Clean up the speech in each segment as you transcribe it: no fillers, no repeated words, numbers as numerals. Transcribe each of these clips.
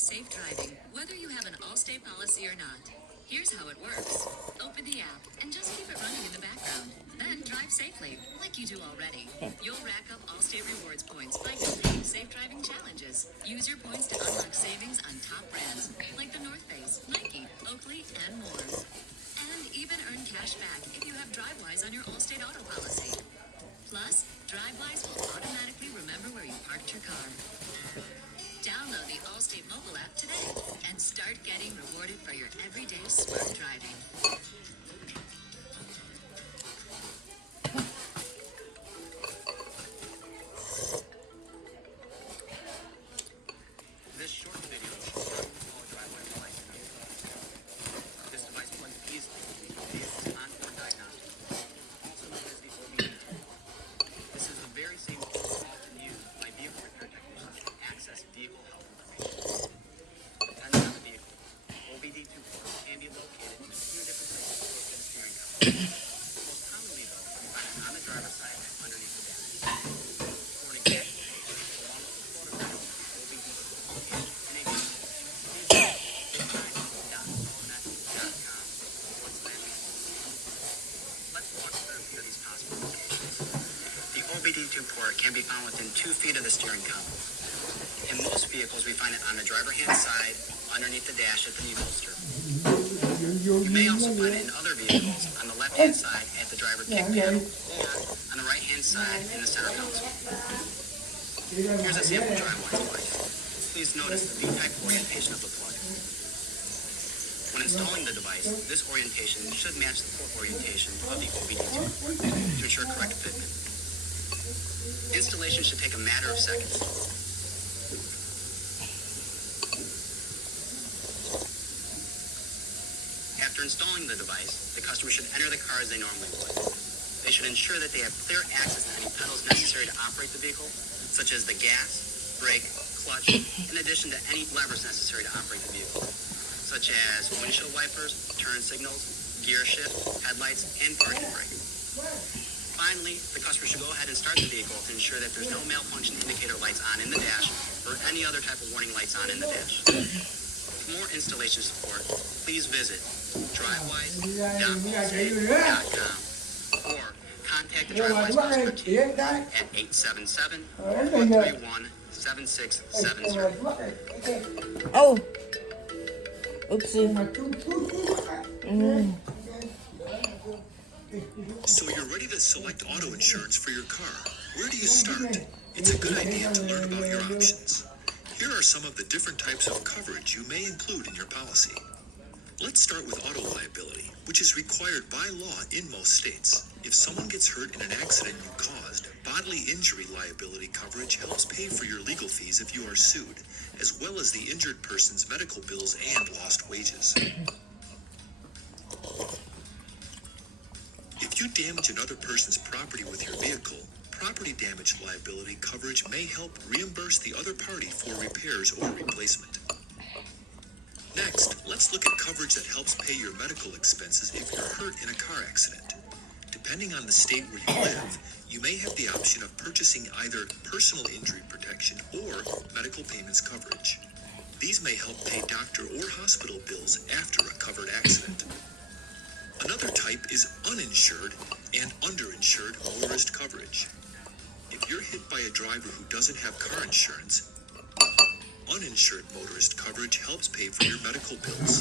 safe driving, whether you have an Allstate policy or not. Here's how it works. Open the app and just keep it running in the background. Then drive safely, like you do already. You'll rack up Allstate Rewards points by completing safe driving challenges. Use your points to unlock savings on top brands, like the North Face, Nike, Oakley, and more. And even earn cash back if you have DRIVEWISE on your Allstate auto policy. Plus, DRIVEWISE will automatically remember where you parked your car. Download the Allstate mobile app today and start getting rewarded for your everyday smart driving. This short video shows how DRIVEWISE device works. This device plugs easily into the vehicle's onboard diagnostic tool, also known as the OBD tool. This is the very same tool often used by vehicle repair technicians to access vehicle health information. Depending on the vehicle, OBD2 ports can be located in a few different places within the steering column. Most commonly, though, you find it on the driver's side underneath the dash. For an example page, along with the photograph of the OBD tool and a video, please visit DRIVEWISE.com/. Let's walk through a few of these possible locations. The OBD2 port can be found within 2 feet of the steering column. In most vehicles, we find it on the driver hand side, underneath the dash at the knee bolster. You may also find it in other vehicles on the left-hand side at the driver kick panel, or on the right-hand side in the center console. Here's a sample DRIVEWISE plug. Please notice the V-type orientation of the plug. When installing the device, this orientation should match the port orientation of the OBD2 port to ensure correct fitment. Installation should take a matter of seconds. After installing the device, the customer should enter the car as they normally would. They should ensure that they have clear access to any pedals necessary to operate the vehicle, such as the gas, brake, clutch, in addition to any levers necessary to operate the vehicle, such as windshield wipers, turn signals, gear shift, headlights, and parking brake. Finally, the customer should go ahead and start the vehicle to ensure that there's no malfunction indicator lights on in the dash or any other type of warning lights on in the dash. For more installation support, please visit drivewise.allstate.com or contact the DRIVEWISE customer team at 877-431-7670. Oh. Oopsie. So you're ready to select auto insurance for your car. Where do you start? It's a good idea to learn about your options. Here are some of the different types of coverage you may include in your policy. Let's start with auto liability, which is required by law in most states. If someone gets hurt in an accident you caused, bodily injury liability coverage helps pay for your legal fees if you are sued, as well as the injured person's medical bills and lost wages. If you damage another person's property with your vehicle, property damage liability coverage may help reimburse the other party for repairs or replacement. Next, let's look at coverage that helps pay your medical expenses if you're hurt in a car accident. Depending on the state where you live, you may have the option of purchasing either personal injury protection or medical payments coverage. These may help pay doctor or hospital bills after a covered accident. Another type is uninsured and underinsured motorist coverage. If you're hit by a driver who doesn't have car insurance, uninsured motorist coverage helps pay for your medical bills,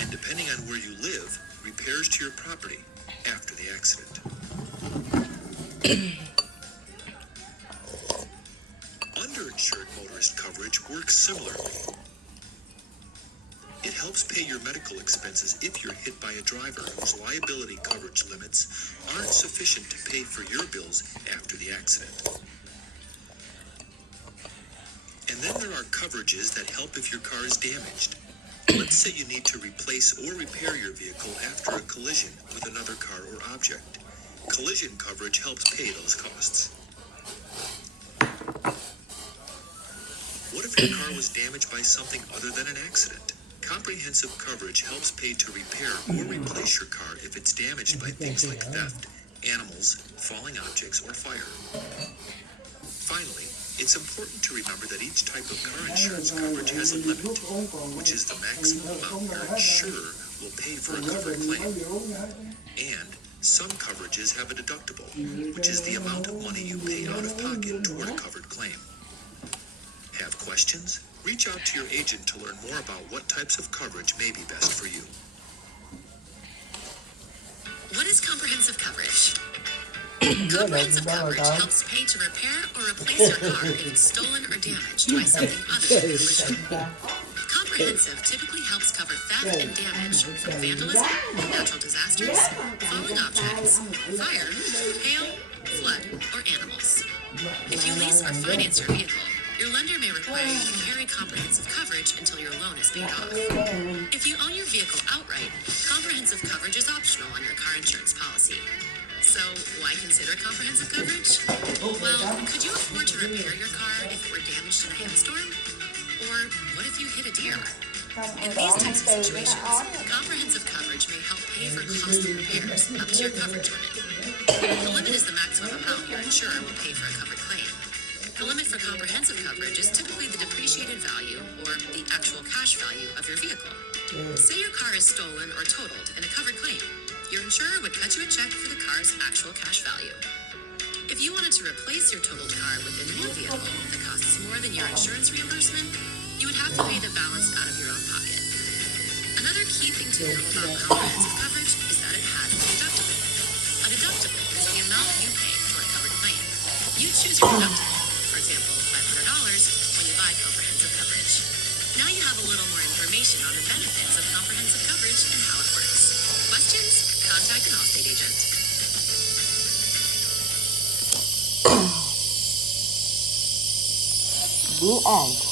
and depending on where you live, repairs to your property after the accident. Underinsured motorist coverage works similarly. It helps pay your medical expenses if you're hit by a driver whose liability coverage limits aren't sufficient to pay for your bills after the accident. And then there are coverages that help if your car is damaged. Let's say you need to replace or repair your vehicle after a collision with another car or object. Collision coverage helps pay those costs. What if your car was damaged by something other than an accident? Comprehensive coverage helps pay to repair or replace your car if it's damaged by things like theft, animals, falling objects, or fire. Finally, it's It's important to remember that each type of car insurance coverage has a limit, which is the maximum amount your insurer will pay for a covered claim. And some coverages have a deductible, which is the amount of money you pay out of pocket toward a covered claim. Have questions? Reach out to your agent to learn more about what types of coverage may be best for you. What is comprehensive coverage? Comprehensive coverage helps pay to repair or replace your car if it's stolen or damaged by something other than collision. Comprehensive typically helps cover theft and damage from vandalism, natural disasters, falling objects, fire, hail, flood, or animals. If you lease or finance your vehicle, your lender may require you to carry comprehensive coverage until your loan is paid off. If you own your vehicle outright, comprehensive coverage is optional on your car insurance policy. So, why consider comprehensive coverage? Well, could you afford to repair your car if it were damaged in a hailstorm? Or what if you hit a deer? In these types of situations, comprehensive coverage may help pay for costly repairs up to your coverage limit. The limit is the maximum amount your insurer will pay for a covered claim. The limit for comprehensive coverage is typically the depreciated value, or the actual cash value, of your vehicle. Say your car is stolen or totaled in a covered claim. Your insurer would cut you a check for the car's actual cash value. If you wanted to replace your totaled car with a new vehicle that costs more than your insurance reimbursement, you would have to pay the balance out of your own pocket. Another key thing to know about comprehensive coverage is that it has a deductible. A deductible is the amount you pay for a covered claim. You choose your deductible, for example, $500 when you buy comprehensive coverage. Now you have a little more information on the benefits of comprehensive coverage and how it works. Questions? Contact an Allstate agent. The end.